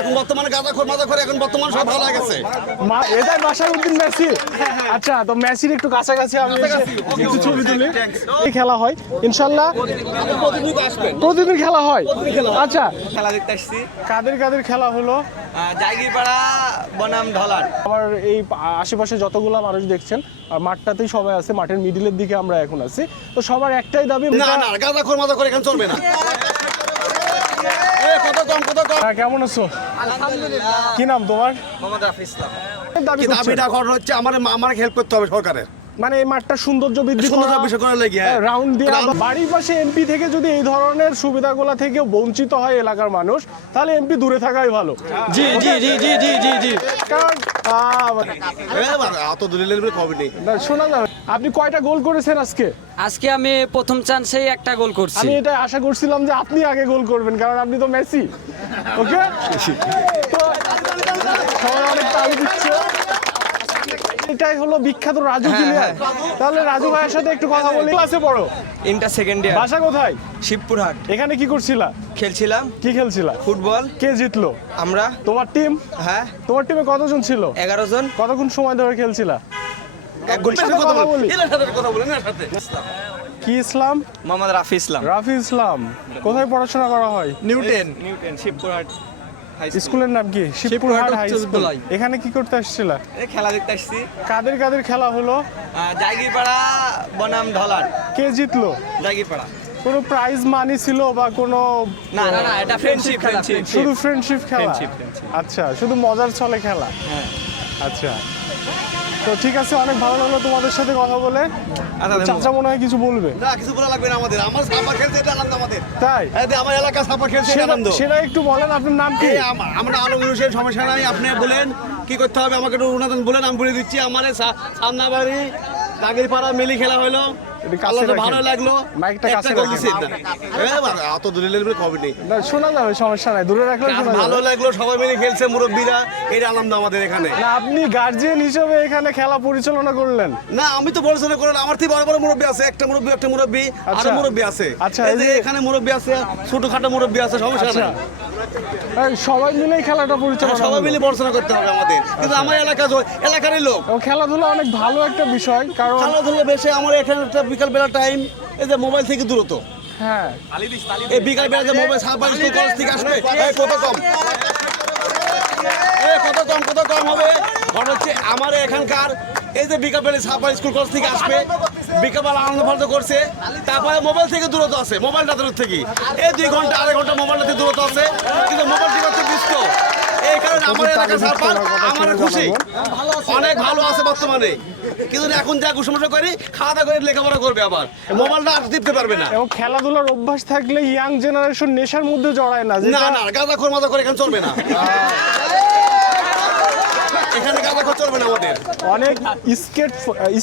এখন বর্তমানে গাঁদা খোর এখন বর্তমানে সব ভালো গেছে। এটাই বাসার উদ্দিন মেসি। আচ্ছা তো মেসির একটু কাছাকাছি আমি একটু ছবি তুলি। এই খেলা হয় ইনশাল্লাহ। প্রতিদিন খেলা হয়। আচ্ছা। খেলা দেখতে আসছি। কাদের কাদের খেলা হলো? বনাম ঢলার আমার এই আশেপাশে যতগুলো মানুষ দেখছেন আর মাঠটাতেই সবাই আছে মাঠের মিডিলের দিকে আমরা এখন আছি। তো সবার একটাই দাবি না না গাঁদা খোর মাদা করে এখন চলবে না। কম কত কম হ্যাঁ, কেমন আছো? কি নাম তোমার? মোহাম্মদ রাফি ইসলাম। দাবি দাবিটা ঘটনা হচ্ছে আমার আমার হেল্প করতে হবে সরকারের। মানে এই মাঠটা সৌন্দর্য বৃদ্ধি লাগি, হ্যাঁ। রাউন্ড দিয়ে বাড়ির পাশে এমপি থেকে যদি এই ধরনের সুবিধাগুলো থেকে বঞ্চিত হয় এলাকার মানুষ তাহলে এমপি দূরে থাকাই ভালো। জি জি জি জি জি জি জি। শোনা যাবে। আপনি কয়টা গোল করেছেন আজকে? আজকে আমি প্রথম চান্সেই একটা গোল করছি। আমি এটা আশা করছিলাম যে আপনি আগে গোল করবেন কারণ আপনি তো মেসি। ওকে? তো সবাই অনেক তালি দিচ্ছে। এটাই হলো বিখ্যাত রাজু প্লেয়ার তাহলে রাজু ভাইয়ের সাথে একটু কথা বলি। ক্লাসে পড়ো। ইন্টার সেকেন্ড ইয়ার বাসা কোথায়? শিবপুরহাট। এখানে কি করছিলা? খেলছিলাম। কি খেলছিলা? ফুটবল। কে জিতলো? আমরা। তোমার টিম হ্যাঁ। তোমার টিমে কতজন ছিল? এগারো জন। কতক্ষণ সময় ধরে খেলছিলা? এক ঘণ্টা সাথে কথা বলি। এর সাথে কথা বলেন এর সাথে। কি ইসলাম? মোহাম্মদ রাফি ইসলাম। রাফি ইসলাম। কোথায় পড়াশোনা করা হয়? নিউটেন। নিউটেন শিবপুরহাট। স্কুলের নাম কি? শিবপুরহাট হাই স্কুল এখানে কি করতে আসছিল? খেলা দেখতে আসছি। কাদের কাদের খেলা হলো? জাগিরপাড়া বনাম ঢলার কে জিতলো? জাগিরপাড়া। কোনো প্রাইজ মানি ছিল বা কোনো না না না এটা ফ্রেন্ডশিপ ফ্রেন্ডশিপ শুধু ফ্রেন্ডশিপ খেলা. আচ্ছা শুধু মজার চলে খেলা? আচ্ছা। তো ঠিক আছে অনেক ভালো লাগল তোমাদের সাথে কথা বলে। চাচা মনে হয় কিছু বলবে? না কিছু বলা লাগবে না আমাদের। আমার সাপা খেলতে এটা আনন্দ আমাদের। তাই? এই আমার এলাকা সাপা খেলতে এটা আনন্দ। সেটা একটু বলেন আপনার নাম কি? আমরা আলো মানুষের সমস্যা নাই আপনি বলেন কি করতে হবে আমাকে একটু উনাদন বলেন আমি বলে দিচ্ছি আমার সামনাবাড়ি মিলি খেলা হলো। ভালো লাগল মাইকটা কাছে নেই? না শোনা যাবে সমস্যা নাই। দূরে রাখলে ভালো লাগল সবাই মিলে খেলছে মুরব্বীরা। এটা আনন্দ আমাদের এখানে। না আপনি গার্জিয়ান হিসেবে এখানে খেলা পরিচালনা করলেন। না আমি তো পড়াশোনা করে আমার থেকে বড় বড় মুরব্বী আছে। একটা মুরব্বী একটা মুরব্বী আচ্ছা। আরও মুরব্বী আছে। আচ্ছা, এই যে এখানে মুরব্বী আছে ছোটখাটো মুরব্বী আছে সমস্যা আচ্ছা। নাই। সবাই মিলেই খেলাটা পরিচালনা হ্যাঁ, সবাই মিলে পড়াশোনা করতে হবে আমাদের। কিন্তু আমার এলাকা এলাকারই লোক। খেলাধুলা অনেক ভালো একটা বিষয় কারণ খেলাধুলা বেশি আমার এখানে একটা বিকাল বেলা টাইম এই যে মোবাইল থেকে দূরত হ্যাঁ। এই বিকাল বেলা যে মোবাইল স্কুল কলেজ থেকে আসবে কত কম? এই কত কম কত কম হবে? ঘটনা হচ্ছে আমার এখানকার এই যে স্কুল কলেজ থেকে আসবে আনন্দ ফানন্দ করছে তারপরে মোবাইল থেকে দূরত আছে মোবাইলটা দূর থেকে। এই দুই ঘণ্টা আড়াই ঘণ্টা মোবাইলটা থেকে দূরত আছে কিন্তু মোবাইল থেকে ব্যস্ত এই কারণে আমার এলাকার সারপাল আমার খুশি। অনেক ভালো আছে বর্তমানে। কিন্তু এখন যা করি খাওয়া দাওয়া করে লেখাপড়া করবে আবার। মোবাইলটা আর টিপতে পারবে না। এবং খেলাধুলার অভ্যাস থাকলে ইয়াং জেনারেশন নেশার মধ্যে জড়ায় না না না গাঁদা খোর করে এখানে চলবে না। এখানে গাঁদা খোর চলবে না আমাদের। অনেক স্টেট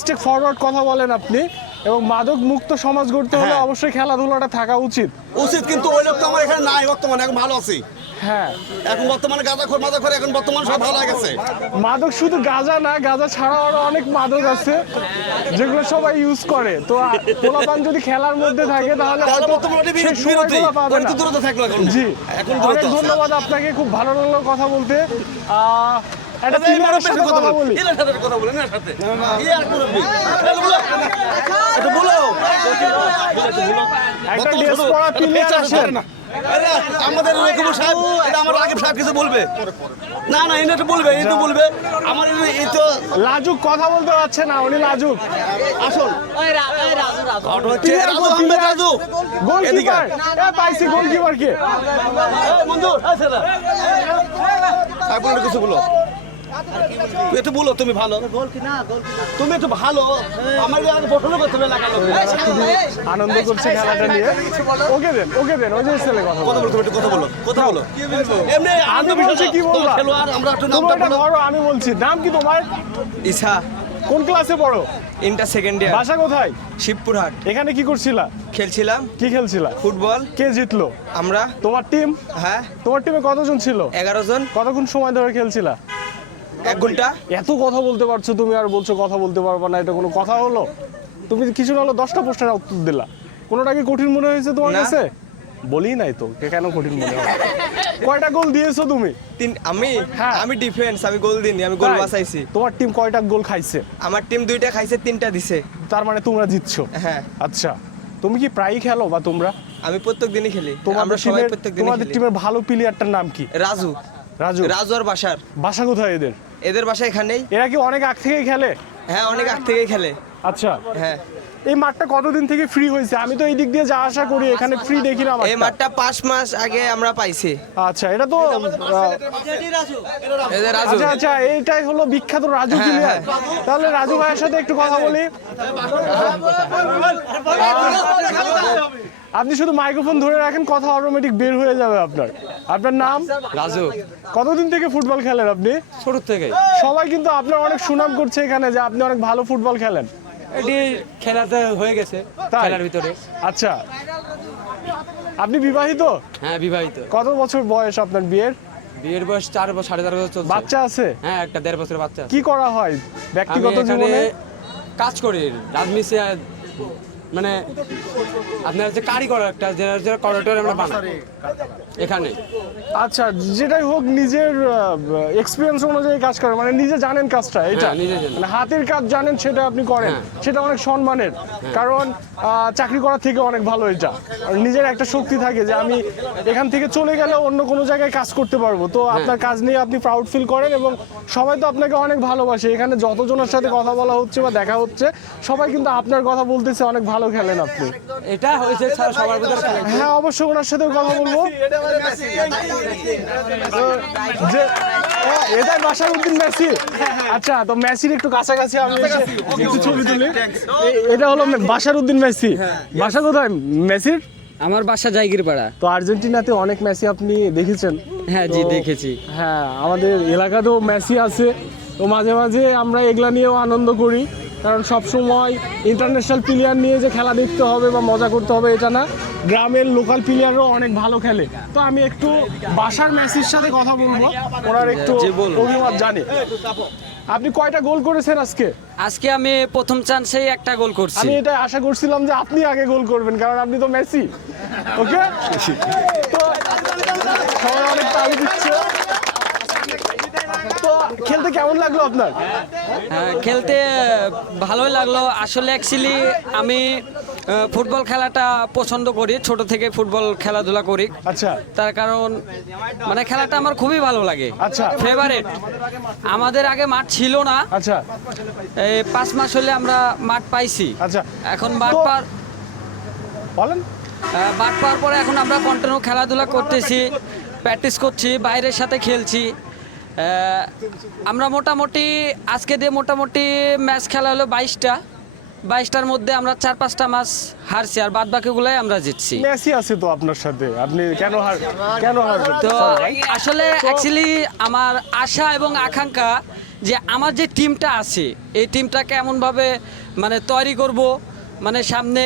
স্টেট ফরওয়ার্ড কথা বলেন আপনি এবং মাদক মুক্ত সমাজ গড়তে হলে হ্যাঁ। অবশ্যই খেলাধুলাটা থাকা উচিত। উচিত কিন্তু ওই লোক তো আমার এখানে নাই বর্তমানে এখন ভালো আছি। হ্যাঁ। এখন বর্তমানে গাঁদা খোর মাদা করে এখন বর্তমানে সব ভালো গেছে। মাদক শুধু গাঁজা না গাঁজা ছাড়াও আরও অনেক মাদক আছে যেগুলো সবাই ইউজ করে। তো পোলাপান যদি খেলার মধ্যে থাকে তাহলে সময়গুলো পাবে না। জি। অনেক ধন্যবাদ আপনাকে খুব ভালো লাগল কথা বলতে। আহ, একটা প্লেয়ারের সাথে কথা বলি। এর সাথে কথা সাথে। মুরব্বি। এটা বলো। একটা একটা প্লেয়ার আসেন। না। আরে, আমাদের রকিবুল সাহেব এটা আমার রাকিব সাহেব কিছু বলবে? না না এটা বলবে এটা বলবে। আমার এই- তো লাজুক কথা বলতে পারছে না উনি লাজুক। আসল গোলকিপার এ পাইছি গোলকিপার কে। এই মঞ্জুর এই ছেলে। এই বলো, কিছু বলো। একটু বলো তুমি ভালো? তুমি একটু ভালো? আমার আগে করতে হবে এলাকার আনন্দ করছে খেলাটা নিয়ে। ওকে দেন ওকে দেন ওই যে ছেলে কথা কথা বলো তুমি একটু কথা বলো কথা বলো। এমনি আনন্দ আমি বলছি বিষয় কি বলবা? খেলোয়াড় আমরা একটু নামটা বলো। আমি বলছি। নাম কি তোমার? ইসা কোন ক্লাসে পড়ো? ইন্টার সেকেন্ড ইয়ার বাসা কোথায়? শিবপুরহাট। এখানে কি করছিলা? খেলছিলাম। কি খেলছিলা? ফুটবল। কে জিতলো? আমরা। তোমার টিম হ্যাঁ। তোমার টিমে কতজন ছিল? এগারো জন। কতক্ষণ সময় ধরে খেলছিলা? এক ঘণ্টা? এত কথা বলতে পারছ তুমি আর বলছো কথা বলতে পারবা না এটা কোনো কথা হলো? তুমি কিছু না হলো দশটা প্রশ্নের উত্তর দিলা। কোনোটা কি কঠিন মনে হয়েছে তোমার কাছে? বলি নাই তো কেন কঠিন মনে হয়? কয়টা গোল দিয়েছ তুমি? তিন আমি? হ্যাঁ। আমি ডিফেন্স আমি গোল দিইনি আমি গোল? বাঁচাইছি। তোমার টিম কয়টা গোল খাইছে? আমার টিম দুইটা খাইছে তিনটা দিছে। তার মানে তোমরা জিতছো? হ্যাঁ। আচ্ছা তুমি কি প্রায়ই খেলো বা তোমরা? আমি প্রত্যেক দিনই খেলি। আমরা সবাই প্রত্যেক দিনই তোমাদের টিমের ভালো প্লেয়ারটার নাম কি? রাজু। রাজু। রাজু আর বাসার। বাসা কোথায় এদের? এদের বাসা এখানেই এরা কি অনেক আগ থেকেই খেলে? হ্যাঁ অনেক আগ থেকেই খেলে। আচ্ছা। হ্যাঁ। এই মাঠটা কতদিন থেকে ফ্রি হয়েছে? আমি তো এই দিক দিয়ে যা আশা করি এখানে ফ্রি দেখি না এই মাঠটা। পাঁচ মাস আগে আমরা পাইছি। আচ্ছা এটা তো রাজু। আচ্ছা আচ্ছা এইটাই হলো বিখ্যাত রাজু হ্যাঁ, প্লেয়ার তাহলে রাজু ভাইয়ের সাথে একটু কথা বলি। আপনি শুধু মাইক্রোফোন ধরে রাখেন কথা অটোমেটিক বের হয়ে যাবে আপনার। আপনার নাম? রাজু। কতদিন থেকে ফুটবল খেলেন আপনি? শুরু থেকে সবাই কিন্তু আপনার অনেক সুনাম করছে এখানে যে আপনি অনেক ভালো ফুটবল খেলেন। এটি খেলাতে হয়ে গেছে খেলার ভিতরে। আচ্ছা। আপনি বিবাহিত? হ্যাঁ বিবাহিত। কত বছর বয়স আপনার বিয়ের? বিয়ের বয়স চার বছর সাড়ে চার বছর চলছে। বাচ্চা আছে? হ্যাঁ একটা দেড় বছরের বাচ্চা আছে। কি করা হয়? ব্যক্তিগত জীবনে? কাজ করি। রাজমিস্ত্রি মানে আপনার হচ্ছে কারিগর একটা যেটা করিডোর আমরা বানাই। এখানে? আচ্ছা যেটাই হোক নিজের এক্সপিরিয়েন্স অনুযায়ী কাজ করেন মানে নিজে জানেন কাজটা এটা। হ্যাঁ, জানি। মানে হাতের কাজ জানেন সেটা আপনি করেন হ্যাঁ। সেটা অনেক সম্মানের কারণ চাকরি করার থেকে অনেক ভালো এটা। নিজের একটা শক্তি থাকে যে আমি এখান থেকে চলে গেলে অন্য কোনো জায়গায় কাজ করতে পারব। তো হ্যাঁ। আপনার কাজ নিয়ে আপনি প্রাউড ফিল করেন এবং সবাই তো আপনাকে অনেক ভালোবাসে। এখানে যতজনের সাথে কথা বলা হচ্ছে বা দেখা হচ্ছে সবাই কিন্তু আপনার কথা বলতেছে অনেক ভালো খেলেন আপনি। এটা হয়েছে সা- সবার ভিতরে হ্যাঁ অবশ্যই ওনার সাথেও কথা বলব। এটাই বাসার উদ্দিন মেসি আচ্ছা তো মেসির একটু কাছাকাছি আমি ছবি তুলি এটা হলো বাসার উদ্দিন মেসি বাসা কোথায় মেসির আমার বাসা জায়গির পাড়া তো আর্জেন্টিনাতে অনেক মেসি আপনি দেখেছেন হ্যাঁ জি দেখেছি হ্যাঁ আমাদের এলাকাতেও মেসি আছে তো মাঝে মাঝে আমরা এগুলা নিয়েও আনন্দ করি কারণ সব সময় ইন্টারন্যাশনাল প্লেয়ার নিয়ে যে খেলা দেখতে হবে বা মজা করতে হবে এটা না গ্রামের লোকাল প্লেয়ারও অনেক ভালো খেলে। তো আমি একটু বাসার মেসির সাথে কথা বলব। ওনার একটু। অভিমত জানি। আপনি কয়টা গোল করেছেন আজকে? আজকে আমি প্রথম চান্সেই একটা গোল করছি। আমি এটা আশা করছিলাম যে আপনি আগে গোল করবেন কারণ আপনি তো মেসি। ওকে? তো সবাই অনেক তালি দিচ্ছে। তো খেলতে কেমন লাগল আপনার? হ্যাঁ, খেলতে ভালোই লাগল। আসলে অ্যাকচুয়ালি আমি ফুটবল খেলাটা পছন্দ করি ছোট থেকে ফুটবল খেলাধুলা করি। আচ্ছা। তার কারণ মানে খেলাটা আমার খুবই ভালো লাগে। আচ্ছা। ফেভারিট আমাদের আগে মাঠ ছিল না। আচ্ছা। এই পাঁচ মাস হলে আমরা মাঠ পাইছি। আচ্ছা। এখন মাঠ পার বলেন। মাঠ পাওয়ার পরে এখন আমরা কন্টিনিউ খেলাধুলা করতেছি প্র্যাকটিস করছি বাইরের সাথে খেলছি। আমরা মোটামুটি আজকে দিয়ে মোটামুটি ম্যাচ খেলা হলো বাইশটা। বাইশটার মধ্যে আমরা চার পাঁচটা ম্যাচ হারছি আর বাদ বাকিগুলোই আমরা জিতছি। মেসি আছে তো আপনার সাথে? আপনি কেন হার কেন হারবেন তো আসলে অ্যাকচুয়ালি আমার আশা এবং আকাঙ্ক্ষা যে আমার যে টিমটা আছে এই টিমটাকে এমনভাবে মানে তৈরি করব মানে সামনে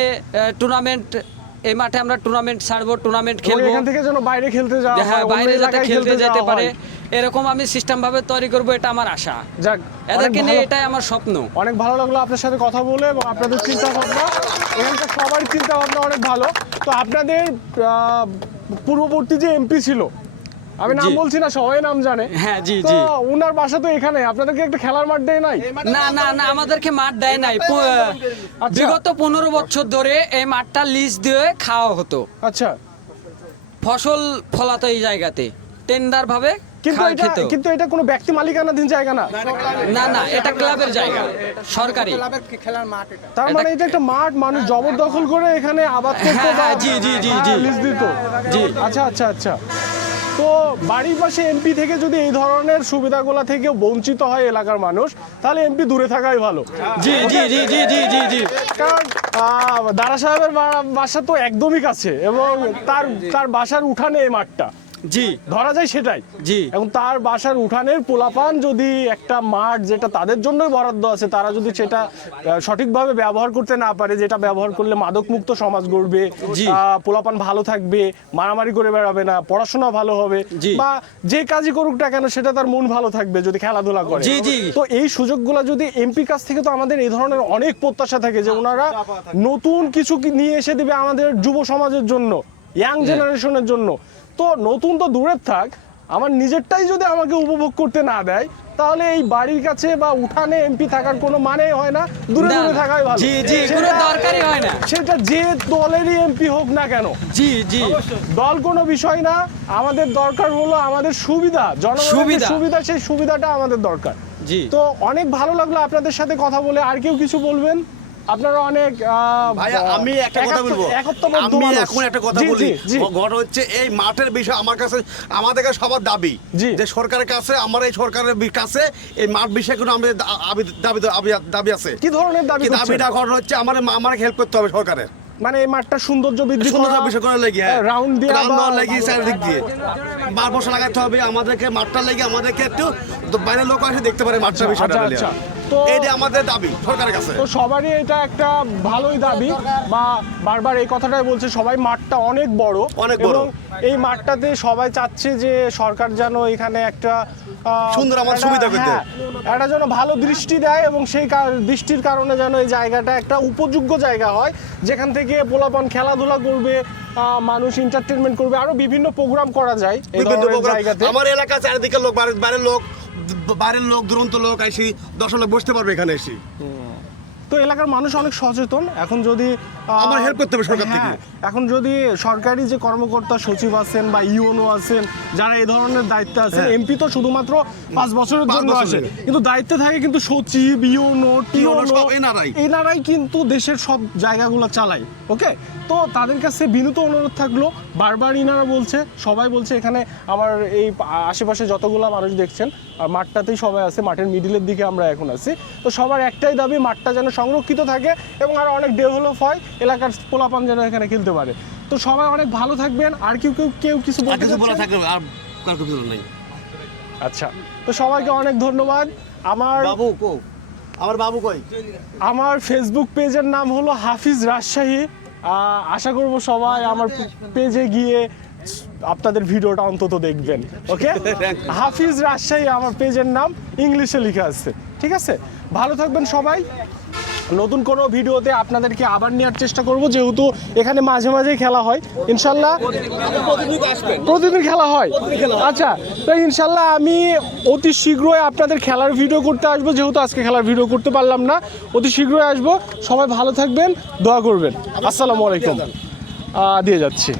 টুর্নামেন্ট এই মাঠে আমরা টুর্নামেন্ট ছাড়বো টুর্নামেন্ট খেলব। এখান থেকে যেন বাইরে খেলতে যাওয়া হ্যাঁ বাইরে যাতে খেলতে যেতে পারে। এরকম আমি সিস্টেম ভাবে তৈরি করব এটা আমার আশা। যাক এদেরকে নিয়ে এটাই আমার স্বপ্ন। অনেক ভালো লাগল আপনার সাথে কথা বলে এবং আপনাদের চিন্তা ভাবনা এখানকার সবার চিন্তা ভাবনা অনেক ভালো। তো আপনাদের পূর্ববর্তী যে এমপি ছিল আমি নাম বলছি না সবাই নাম জানে। হ্যাঁ জি জি। উনার বাসা তো এখানে। আপনাদেরকে একটা খেলার মাঠ দেয় নাই? না না না আমাদেরকে মাঠ দেয় নাই। আচ্ছা। বিগত পনেরো বছর ধরে এই মাঠটা লিজ দিয়ে খাওয়া হতো। আচ্ছা। ফসল ফলাতো এই জায়গাতে। টেন্ডার ভাবে কিন্তু এটা কিন্তু এটা কোনো ব্যক্তি মালিকানাধীন জায়গা না। না না এটা ক্লাবের জায়গা সরকারি। তার মানে এটা একটা মাঠ মানুষ জবরদখল করে এখানে আবাদ করতো হ্যাঁ, হ্যাঁ, জি, জি, জি, জি। লিজ দিত। জি। আচ্ছা আচ্ছা আচ্ছা। তো বাড়ির পাশে এমপি থেকে যদি এই ধরনের সুবিধাগুলো থেকে বঞ্চিত হয় এলাকার মানুষ তাহলে এমপি দূরে থাকাই ভালো। জি জি জি জি জি জি জি। কারণ আহ, দারা সাহেবের বাসা তো একদমই কাছে এবং তার তার বাসার উঠানে এই মাঠটা। জি। ধরা যায় সেটাই। জি। এবং তার বাসার উঠানের পোলাপান যদি একটা মাঠ যেটা তাদের জন্যই বরাদ্দ আছে তারা যদি সেটা সঠিকভাবে ব্যবহার করতে না পারে যেটা ব্যবহার করলে মাদক মুক্ত সমাজ গড়বে জি। পোলাপান ভালো থাকবে মারামারি করে বেড়াবে না পড়াশোনা ভালো হবে জি। বা যে কাজই করুক না কেন সেটা তার মন ভালো থাকবে যদি খেলাধুলা করে। জি, জি। তো এই সুযোগগুলো যদি এমপি কাছ থেকে তো আমাদের এই ধরনের অনেক প্রত্যাশা থাকে যে ওনারা নতুন কিছু নিয়ে এসে দিবে আমাদের যুব সমাজের জন্য ইয়াং জেনারেশনের জন্য। তো নতুন তো দূরের থাক আমার নিজেরটাই যদি আমাকে উপভোগ করতে না দেয় তাহলে এই বাড়ির কাছে বা উঠানে এমপি থাকার কোনো মানে হয় না দূরে দূরে থাকাই ভালো। জি জি কোনো সেটা- দরকারই হয় না। সেটা যে দলেরই এমপি হোক না কেন। জি জি। দল কোনো বিষয় না আমাদের দরকার হলো আমাদের সুবিধা জনগণের সুবিধা। সুবিধা সেই সুবিধাটা আমাদের দরকার। জি। তো অনেক ভালো লাগল আপনাদের সাথে কথা বলে আর কেউ কিছু বলবেন? আপনারা অনেক ভাইয়া আমি একটা কথা বলব। আমি এখন একটা কথা বলি। ঘটনা হচ্ছে এই মাঠের বিষয় আমার কাছে আমাদের কাছে সবার দাবি যে সরকারের কাছে আমার এই সরকারের কাছে এই মাঠ বিষয়ে কোনো আমাদের দাবি দাবি- দাবি আছে। কি ধরনের দাবি দাবিটা ঘটনা হচ্ছে আমার আমার হেল্প করতে হবে সরকারের। মানে এই মাঠটা সৌন্দর্য বৃদ্ধি সুন্দর করা, বিষয় করার লেগে হ্যাঁ রাউন্ড দিয়ে রাউন্ড দেওয়ার লেগে চারিদিক দিয়ে বার বসা লাগাতে হবে আমাদেরকে মাঠটা লেগে আমাদেরকে একটু তো বাইরের লোক আসে দেখতে পারে মাঠটা বিষয়টা আচ্ছা, আচ্ছা। তো- এইটা আমাদের দাবি সরকারের কাছে তো সবারই এটা একটা ভালোই দাবি বা বারবার এই কথাটাই বলছে সবাই মাঠটা অনেক বড় অনেক বড়। এই মাঠটাতে সবাই চাচ্ছে যে সরকার যেন এখানে একটা সুন্দর আমার সুবিধা করতে। এটা যেন ভালো দৃষ্টি দেয় এবং সেই দৃষ্টির কারণে যেন এই জায়গাটা একটা উপযোগ্য জায়গা হয় যেখান থেকে পোলাপন খেলাধুলা করবে মানুষ এন্টারটেনমেন্ট করবে আরও বিভিন্ন প্রোগ্রাম করা যায় বিভিন্ন জায়গাতে। আমার এলাকা চারিদিকে লোক বাইরের বাইরের লোক বাইরের লোক দুরন্ত লোক আসি দশ লোক বসতে পারবে এখানে এসে। তো এলাকার মানুষ অনেক সচেতন এখন যদি help করতে হবে সরকার থেকে। হ্যাঁ, এখন যদি সরকারি যে কর্মকর্তা সচিব আছেন বা ইউনো আছেন যারা এই ধরনের দায়িত্বে আছেন হ্যাঁ। এমপি তো শুধুমাত্র পাঁচ বছরের জন্য আসে কিন্তু দায়িত্বে থাকে কিন্তু সচিব ইউনো টিওনো সব। এনারাই কিন্তু দেশের সব জায়গাগুলো চালায় ওকে তো তাদের কাছে বিনীত অনুরোধ থাকল বারবার ইনারা বলছে সবাই বলছে এখানে আমার এই আশেপাশে যতগুলো মানুষ দেখছেন আর মাঠটাতেই সবাই আছে মাঠের মিডিলের দিকে আমরা এখন আছি তো সবার একটাই দাবি মাঠটা যেন সংরক্ষিত থাকে এবং আরও অনেক ডেভেলপ হয় এলাকার পোলাপান যেন এখানে খেলতে পারে। তো সবাই অনেক ভালো থাকবেন আর কেউ কেউ কেউ কিছু কিছু বলা চাচ্ছেন? আর কার কিছু নেই। আচ্ছা তো সবাইকে অনেক ধন্যবাদ। আমার বাবু কো আমার বাবু কই? আমার ফেসবুক পেজের নাম হলো হাফিজ রাজশাহী। আশা করব সবাই আমার পেজে গিয়ে আপনাদের ভিডিওটা অন্তত দেখবেন ওকে? হাফিজ রাজশাহী আমার পেজের নাম ইংলিশে লেখা আছে ঠিক আছে? ভালো থাকবেন সবাই। নতুন কোনো ভিডিওতে আপনাদেরকে আবার নেওয়ার চেষ্টা করব, যেহেতু এখানে মাঝে মাঝে খেলা হয়। ইনশাল্লাহ প্রতিদিন খেলা হয়। আচ্ছা তো ইনশাল্লাহ আমি অতি শীঘ্রই আপনাদের খেলার ভিডিও করতে আসব, যেহেতু আজকে খেলার ভিডিও করতে পারলাম না। অতি শীঘ্রই আসব। সবাই ভালো থাকবেন, দোয়া করবেন। আসসালামু আলাইকুম। দিয়ে যাচ্ছি।